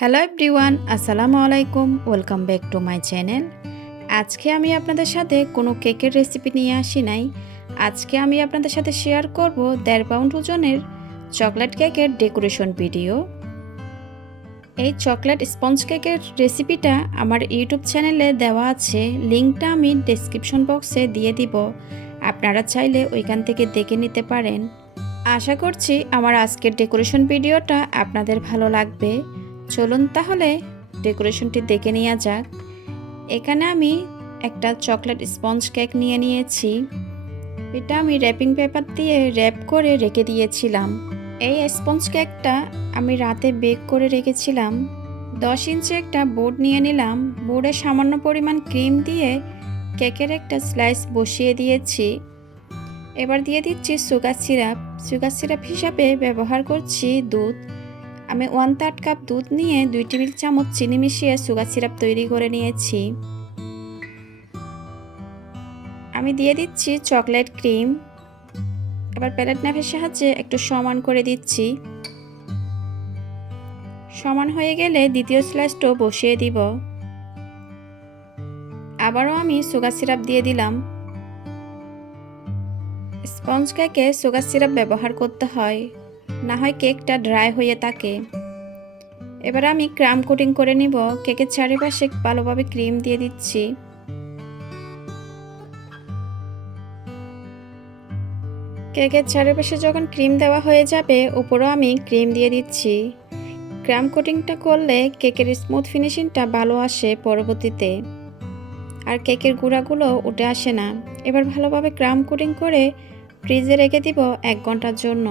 Hello everyone, আসসালামু আলাইকুম। Welcome back to my channel. আজকে আমি আপনাদের সাথে কোনো কেকের রেসিপি নিয়ে আসি নাই। আজকে আমি আপনাদের সাথে শেয়ার করব 1.5 পাউন্ড ওজনের চকলেট কেকের ডেকোরেশন ভিডিও। এই চকলেট স্পঞ্জ কেকের রেসিপিটা আমার ইউটিউব চ্যানেলে দেওয়া আছে, লিঙ্কটা আমি ডেসক্রিপশন বক্সে দিয়ে দিব। আপনারা চাইলে ওইখান থেকে দেখে নিতে পারেন। আশা করছি আমার আজকের ডেকোরেশন ভিডিওটা আপনাদের ভালো লাগবে। চলুন তাহলে ডেকোরেশনটি দেখে নেওয়া যাক। এখানে আমি একটা চকলেট স্পঞ্জ কেক নিয়ে নিয়েছি। এটা আমি র্যাপিং পেপার দিয়ে র্যাপ করে রেখে দিয়েছিলাম। এই স্পঞ্জ কেকটা আমি রাতে বেক করে রেখেছিলাম। 10 ইঞ্চি একটা বোর্ড নিয়ে নিলাম। বোর্ডে সামান্য পরিমাণ ক্রিম দিয়ে কেকের একটা স্লাইস বসিয়ে দিয়েছি। এবার দিয়ে দিচ্ছি সুগার সিরাপ। সুগার সিরাপ হিসাবে ব্যবহার করছি দুধ। আমি 1/3 কাপ দুধ নিয়ে 2 টেবিল চামচ চিনি মিশিয়ে সুগার সিরাপ তৈরি করে নিয়েছি। আমি দিয়ে দিচ্ছি চকলেট ক্রিম। এবার প্যালেট নাইফের সাহায্যে একটু সমান করে দিচ্ছি। সমান হয়ে গেলে দ্বিতীয় স্লাইসটাও বসিয়ে দিব। আবারও আমি সুগার সিরাপ দিয়ে দিলাম। স্পঞ্জ কেকে সুগার সিরাপ ব্যবহার করতে হয়, না হয় কেকটা ড্রাই হয়ে থাকে। এবার আমি ক্রাম কোটিং করে নিব। কেকের চারিপাশে ভালোভাবে ক্রিম দিয়ে দিচ্ছি। কেকের চারিপাশে যখন ক্রিম দেওয়া হয়ে যাবে, উপরেও আমি ক্রিম দিয়ে দিচ্ছি। ক্রাম কোটিংটা করলে কেকের স্মুথ ফিনিশিংটা ভালো আসে পরবর্তীতে, আর কেকের গুঁড়াগুলো উঠে আসে না। এবার ভালোভাবে ক্রাম কোটিং করে ফ্রিজে রেখে দিব 1 ঘন্টার জন্য।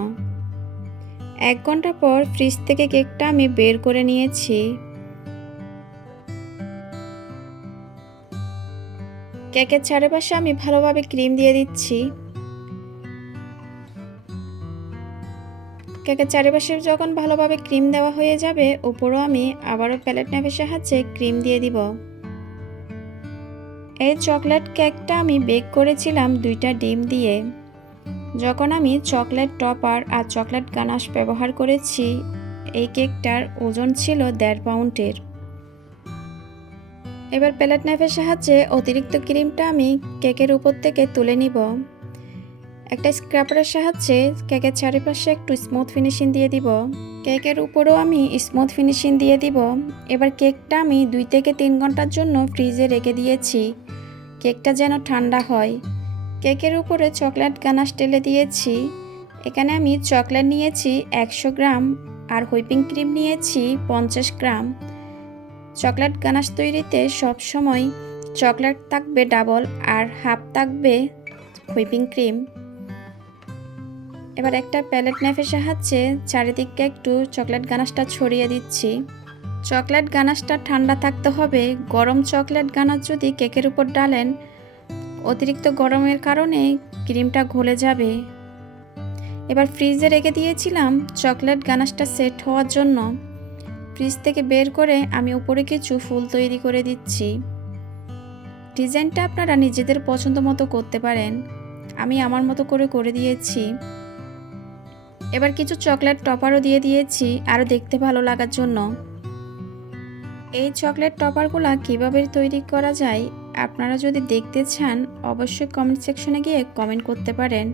1 ঘন্টা পর ফ্রিজ থেকে কেকটা আমি বের করে নিয়েছি। কেকের চারিপাশে আমি ভালোভাবে ক্রিম দিয়ে দিচ্ছি। কেকের চারিপাশে যখন ভালোভাবে ক্রিম দেওয়া হয়ে যাবে, উপরেও আমি আবারও প্যালেট নাইফের সাহায্যে ক্রিম দিয়ে দিব। এই চকলেট কেকটা আমি বেক করেছিলাম 2টা ডিম দিয়ে। যখন আমি চকলেট টপার আর চকলেট গানাশ ব্যবহার করেছি, এই কেকটার ওজন ছিল 1.5 পাউন্ডের। এবার প্যালেট নাইফের সাহায্যে অতিরিক্ত ক্রিমটা আমি কেকের উপর থেকে তুলে নিব। একটা স্ক্র্যাপারের সাহায্যে কেকের চারিপাশে একটু স্মুথ ফিনিশিং দিয়ে দিব। কেকের উপরেও আমি স্মুথ ফিনিশিং দিয়ে দিব। এবার কেকটা আমি 2 থেকে 3 ঘন্টার জন্য ফ্রিজে রেখে দিয়েছি, কেকটা যেন ঠান্ডা হয়। কেকের উপরে চকলেট গানাশ ঢেলে দিয়েছি। এখানে আমি চকলেট নিয়েছি 100 গ্রাম আর হুইপিং ক্রিম নিয়েছি 50 গ্রাম। চকলেট গানাশ তৈরিতে সবসময় চকলেট থাকবে ডাবল আর হাফ থাকবে হুইপিং ক্রিম। এবার একটা প্যালেট নাইফের সাহায্যে চারিদিকে একটু চকলেট গানাশটা ছড়িয়ে দিচ্ছি। চকলেট গানাশটা ঠান্ডা থাকতে হবে। গরম চকলেট গানাশ যদি কেকের উপর ডালেন, অতিরিক্ত গরমের কারণে ক্রিমটা গলে যাবে। এবার ফ্রিজে রেখে দিয়েছিলাম চকলেট গানাশটা সেট হওয়ার জন্য। ফ্রিজ থেকে বের করে আমি উপরে কিছু ফুল তৈরি করে দিচ্ছি। ডিজাইনটা আপনারা নিজেদের পছন্দ মতো করতে পারেন। আমি আমার মতো করে দিয়েছি। এবার কিছু চকলেট টপারও দিয়ে দিয়েছি আরও দেখতে ভালো লাগার জন্য। এই চকলেট টপারগুলো কিভাবে তৈরি করা যায় আপনারা যদি দেখতে চান, অবশ্যই কমেন্ট সেকশনে গিয়ে কমেন্ট করতে পারেন,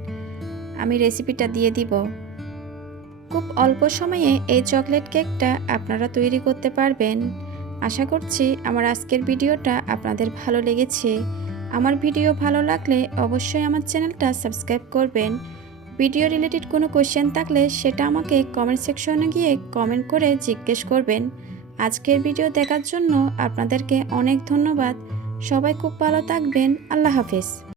আমি রেসিপিটা দিয়ে দিব। খুব অল্প সময়ে এই চকলেট কেকটা আপনারা তৈরি করতে পারবেন। আশা করছি আমার আজকের ভিডিওটা আপনাদের ভালো লেগেছে। আমার ভিডিও ভালো লাগলে অবশ্যই আমার চ্যানেলটা সাবস্ক্রাইব করবেন। ভিডিও রিলেটেড কোনো কোয়েশ্চেন থাকলে সেটা আমাকে কমেন্ট সেকশনে গিয়ে কমেন্ট করে জিজ্ঞেস করবেন। আজকের ভিডিও দেখার জন্য আপনাদেরকে অনেক ধন্যবাদ। সবাই খুব ভালো থাকবেন। আল্লাহ হাফেজ।